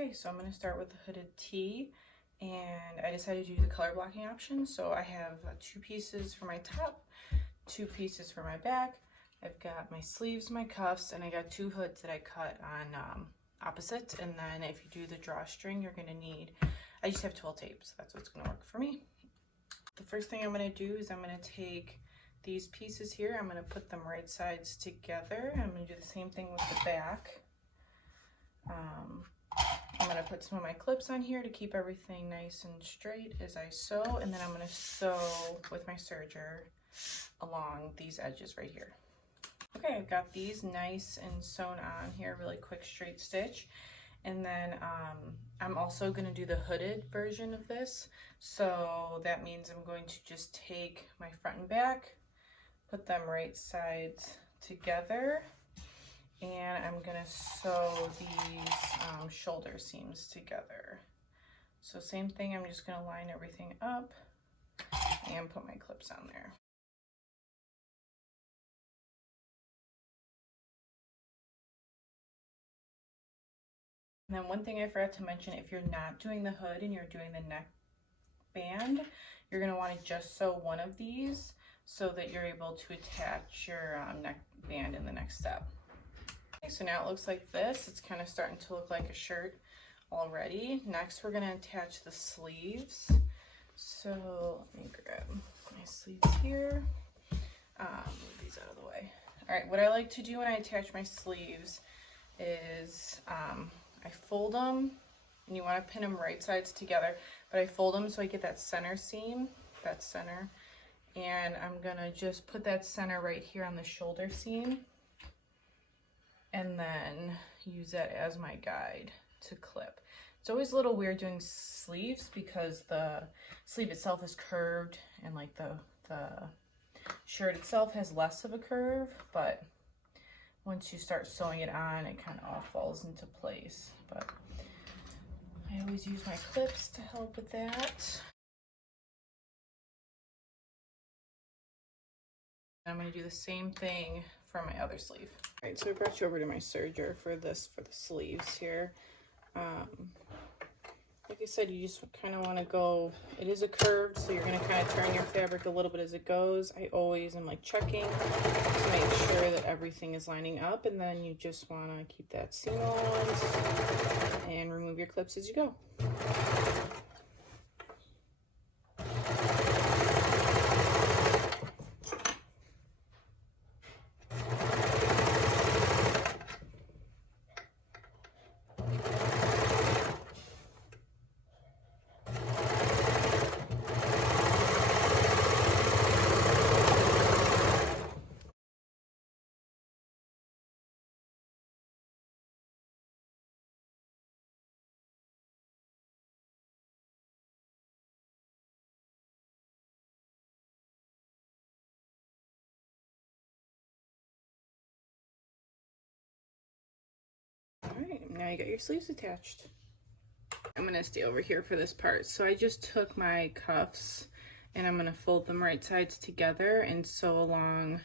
Okay, so I'm going to start with the hooded tee, and I decided to do the color blocking option. So I have 2 pieces for my top, 2 pieces for my back. I've got my sleeves, my cuffs, and I got 2 hoods that I cut on opposites. And then if you do the drawstring, you're going to need, I just have 12 tape, so that's what's going to work for me. The first thing I'm going to do is I'm going to take these pieces here, I'm going to put them right sides together. I'm going to do the same thing with the back. I'm going to put some of my clips on here to keep everything nice and straight as I sew, and then I'm going to sew with my serger along these edges right here. Okay, I've got these nice and sewn on here, really quick straight stitch. And then I'm also going to do the hooded version of this, so that means I'm going to just take my front and back, put them right sides together, and I'm gonna sew these shoulder seams together. So same thing, I'm just gonna line everything up and put my clips on there. And then one thing I forgot to mention, if you're not doing the hood and you're doing the neck band, you're gonna wanna just sew one of these so that you're able to attach your neck band in the next step. Okay, so now it looks like this. It's kind of starting to look like a shirt already. Next, we're gonna attach the sleeves. So let me grab my sleeves here. Move these out of the way. All right, what I like to do when I attach my sleeves is I fold them, and you want to pin them right sides together, but I fold them so I get that center seam, that center, and I'm gonna just put that center right here on the shoulder seam, and then use that as my guide to clip. It's always a little weird doing sleeves because the sleeve itself is curved and like the shirt itself has less of a curve, but once you start sewing it on, it kind of all falls into place. But I always use my clips to help with that. I'm going to do the same thing for my other sleeve. All right, so I brought you over to my serger for the sleeves here. Like I said, you just kind of want to go, it is a curve, so you're going to kind of turn your fabric a little bit as it goes. I always am like checking to make sure that everything is lining up, and then you just want to keep that seam allowance and remove your clips as you go. Alright, now you got your sleeves attached. I'm going to stay over here for this part. So I just took my cuffs and I'm going to fold them right sides together and sew along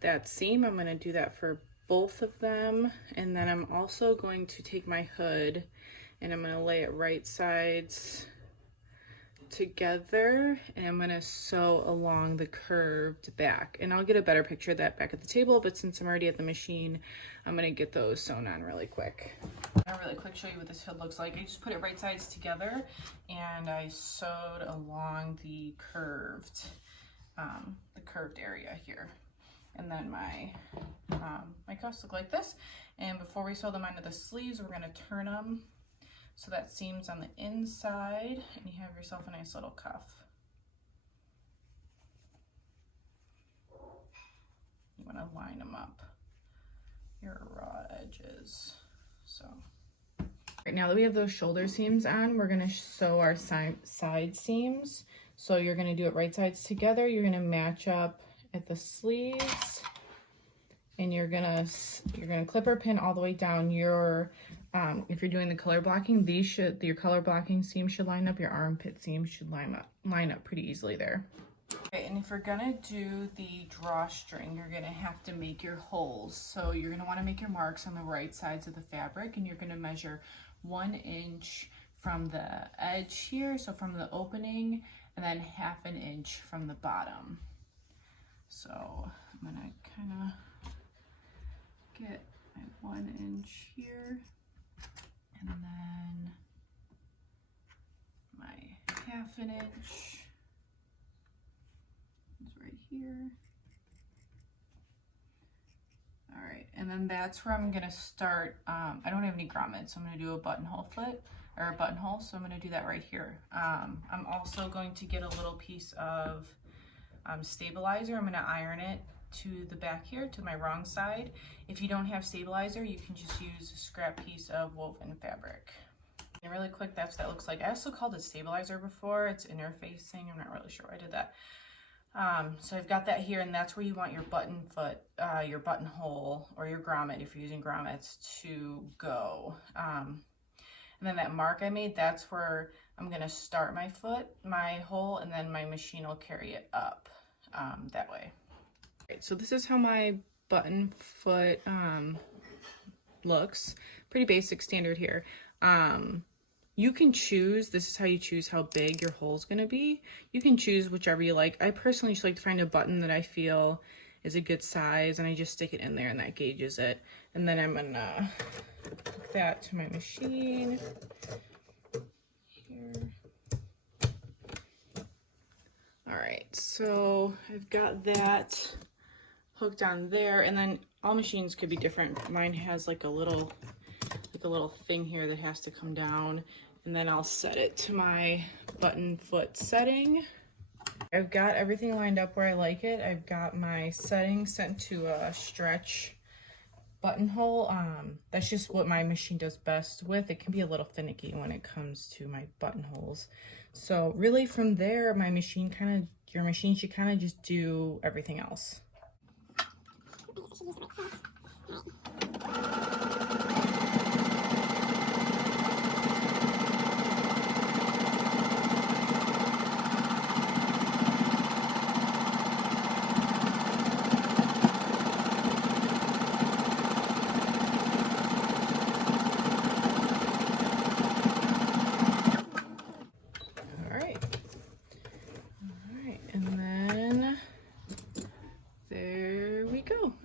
that seam. I'm going to do that for both of them. And then I'm also going to take my hood and I'm going to lay it right sides together, and I'm going to sew along the curved back, and I'll get a better picture of that back at the table, but since I'm already at the machine, I'm going to get those sewn on really quick. I'll really quick show you what this hood looks like. I just put it right sides together and I sewed along the curved area here, and then my cuffs look like this. And before we sew them onto the sleeves, we're going to turn them so that seam's on the inside, and you have yourself a nice little cuff. You want to line them up, your raw edges. So, right now that we have those shoulder seams on, we're going to sew our side seams. So you're going to do it right sides together. You're going to match up at the sleeves, and you're gonna clip or pin all the way down your if you're doing the color blocking, your color blocking seam should line up, your armpit seam should line up pretty easily there. Okay, and if you're gonna do the drawstring, you're gonna have to make your holes. So you're gonna want to make your marks on the right sides of the fabric, and you're gonna measure 1 inch from the edge here, so from the opening, and then 1/2 inch from the bottom. So I'm gonna kind of get my 1 inch here, and then my 1/2 inch is right here. All right, and then that's where I'm gonna start. I don't have any grommets, so I'm gonna do a buttonhole foot or a buttonhole, so I'm gonna do that right here. I'm also going to get a little piece of stabilizer. I'm gonna iron it to the back here, to my wrong side. If you don't have stabilizer, you can just use a scrap piece of woven fabric. And really quick, that's what that looks like. I also called it stabilizer before. It's interfacing. I'm not really sure why I did that. So I've got that here, and that's where you want your button foot, your buttonhole, or your grommet if you're using grommets to go. And then that mark I made, that's where I'm gonna start my foot, my hole, and then my machine will carry it up that way. Right, so this is how my button foot looks. Pretty basic, standard here. You can choose, this is how you choose how big your hole is going to be. You can choose whichever you like. I personally just like to find a button that I feel is a good size, and I just stick it in there and that gauges it. And then I'm going to hook that to my machine here. All right, so I've got that hooked on there, and then all machines could be different. Mine has like a little thing here that has to come down, and then I'll set it to my button foot setting. I've got everything lined up where I like it. I've got my setting set to a stretch buttonhole. That's just what my machine does best with. It can be a little finicky when it comes to my buttonholes. So really from there, my machine your machine should kind of just do everything else.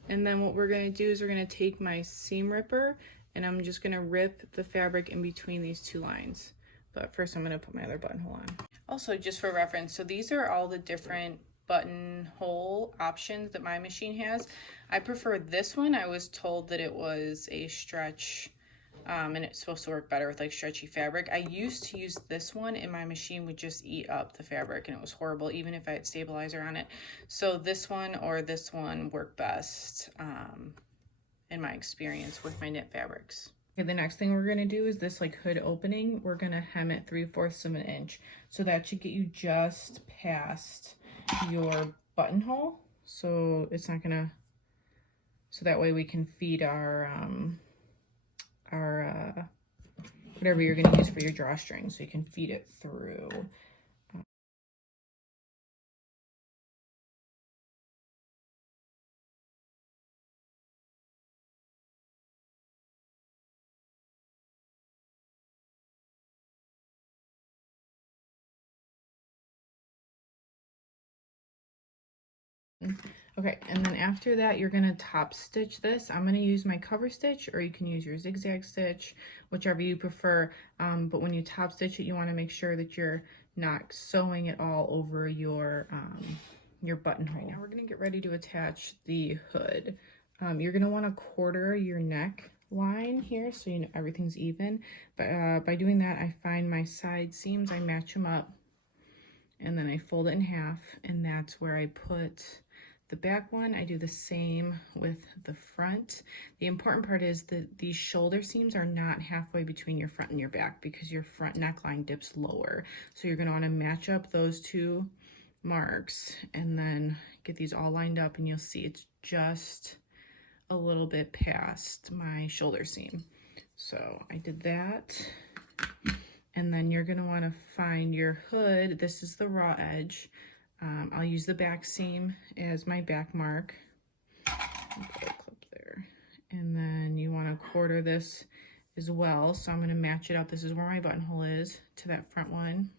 And then what we're going to do is we're going to take my seam ripper, and I'm just going to rip the fabric in between these two lines. But first I'm going to put my other buttonhole on. Also, just for reference, so these are all the different buttonhole options that my machine has. I prefer this one. I was told that it was a stretch, and it's supposed to work better with like stretchy fabric. I used to use this one, and my machine would just eat up the fabric, and it was horrible even if I had stabilizer on it. So this one or this one work best in my experience with my knit fabrics. Okay, the next thing we're going to do is this like hood opening. We're going to hem it 3/4 of an inch. So that should get you just past your buttonhole. So it's not going to, so that way we can feed our whatever you're going to use for your drawstring, so you can feed it through. Okay, and then after that, you're going to top stitch this. I'm going to use my cover stitch, or you can use your zigzag stitch, whichever you prefer. But when you top stitch it, you want to make sure that you're not sewing it all over your buttonhole. Right, now we're going to get ready to attach the hood. You're going to want to quarter your neck line here so you know everything's even. But by doing that, I find my side seams, I match them up, and then I fold it in half, and that's where I put the back one. I do the same with the front. The important part is that these shoulder seams are not halfway between your front and your back, because your front neckline dips lower. So you're going to want to match up those two marks and then get these all lined up, and you'll see it's just a little bit past my shoulder seam. So I did that. And then you're going to want to find your hood. This is the raw edge. I'll use the back seam as my back mark. Put a clip there. And then you want to quarter this as well. So I'm gonna match it up. This is where my buttonhole is to that front one.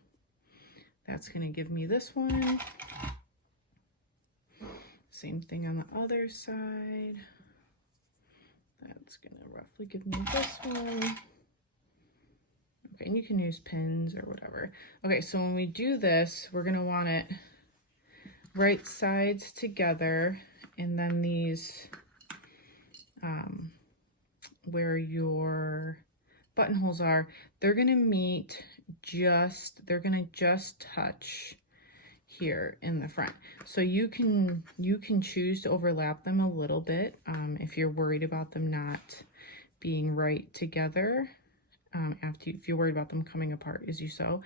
That's gonna give me this one. Same thing on the other side. That's gonna roughly give me this one. Okay, and you can use pins or whatever. Okay, so when we do this, we're gonna want it right sides together, and then these, where your buttonholes are, they're gonna meet they're gonna just touch here in the front. So you can choose to overlap them a little bit if you're worried about them not being right together. If you're worried about them coming apart as you sew.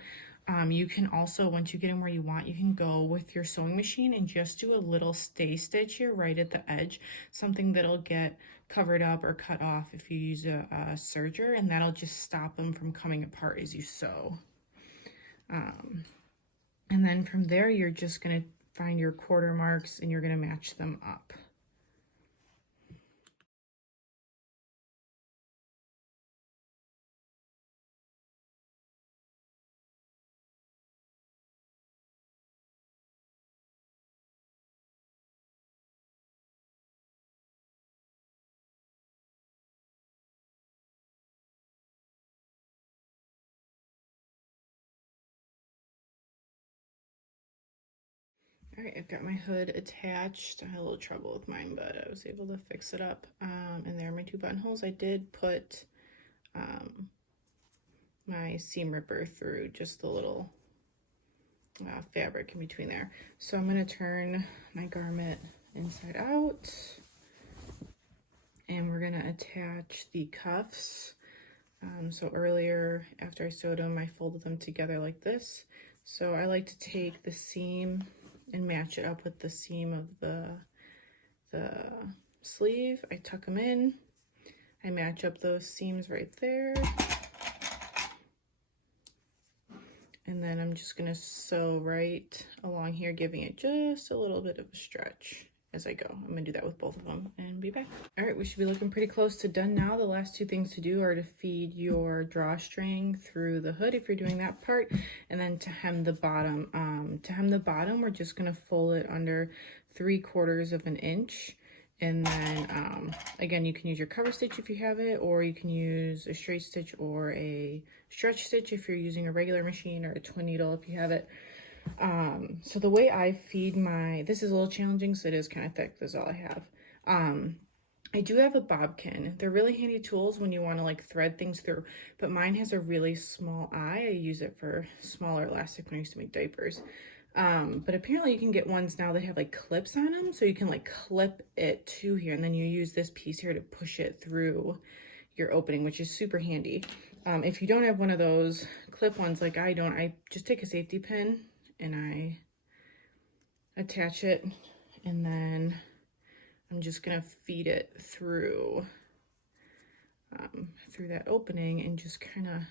You can also, once you get them where you want, you can go with your sewing machine and just do a little stay stitch here right at the edge, something that'll get covered up or cut off if you use a serger, and that'll just stop them from coming apart as you sew. And then from there, you're just gonna find your quarter marks and you're gonna match them up. All right, I've got my hood attached. I had a little trouble with mine, but I was able to fix it up. And there are my two buttonholes. I did put my seam ripper through just the little fabric in between there. So I'm gonna turn my garment inside out, and we're gonna attach the cuffs. So earlier, after I sewed them, I folded them together like this. So I like to take the seam and match it up with the seam of the sleeve. I tuck them in. I match up those seams right there. And then I'm just gonna sew right along here, giving it just a little bit of a stretch as I go. I'm gonna do that with both of them and be back. All right, we should be looking pretty close to done now. The last two things to do are to feed your drawstring through the hood if you're doing that part, and then to hem the bottom. To hem the bottom, we're just gonna fold it under 3/4 of an inch. And then, again, you can use your cover stitch if you have it, or you can use a straight stitch or a stretch stitch if you're using a regular machine, or a twin needle if you have it. So the way I feed this is a little challenging, so it is kind of thick. That's all I have. I do have a bodkin. They're really handy tools when you want to like thread things through, but mine has a really small eye. I use it for smaller elastic when I used to make diapers. But apparently you can get ones now that have like clips on them, so you can like clip it to here, and then you use this piece here to push it through your opening, which is super handy. If you don't have one of those clip ones like I don't, I just take a safety pin and I attach it, and then I'm just gonna feed it through that opening and just kind of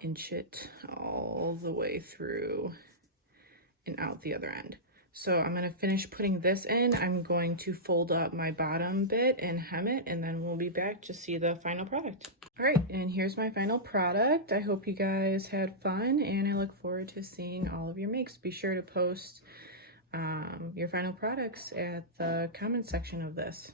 inch it all the way through and out the other end. So I'm gonna finish putting this in. I'm going to fold up my bottom bit and hem it, and then we'll be back to see the final product. All right, and here's my final product. I hope you guys had fun, and I look forward to seeing all of your makes. Be sure to post your final products at the comment section of this.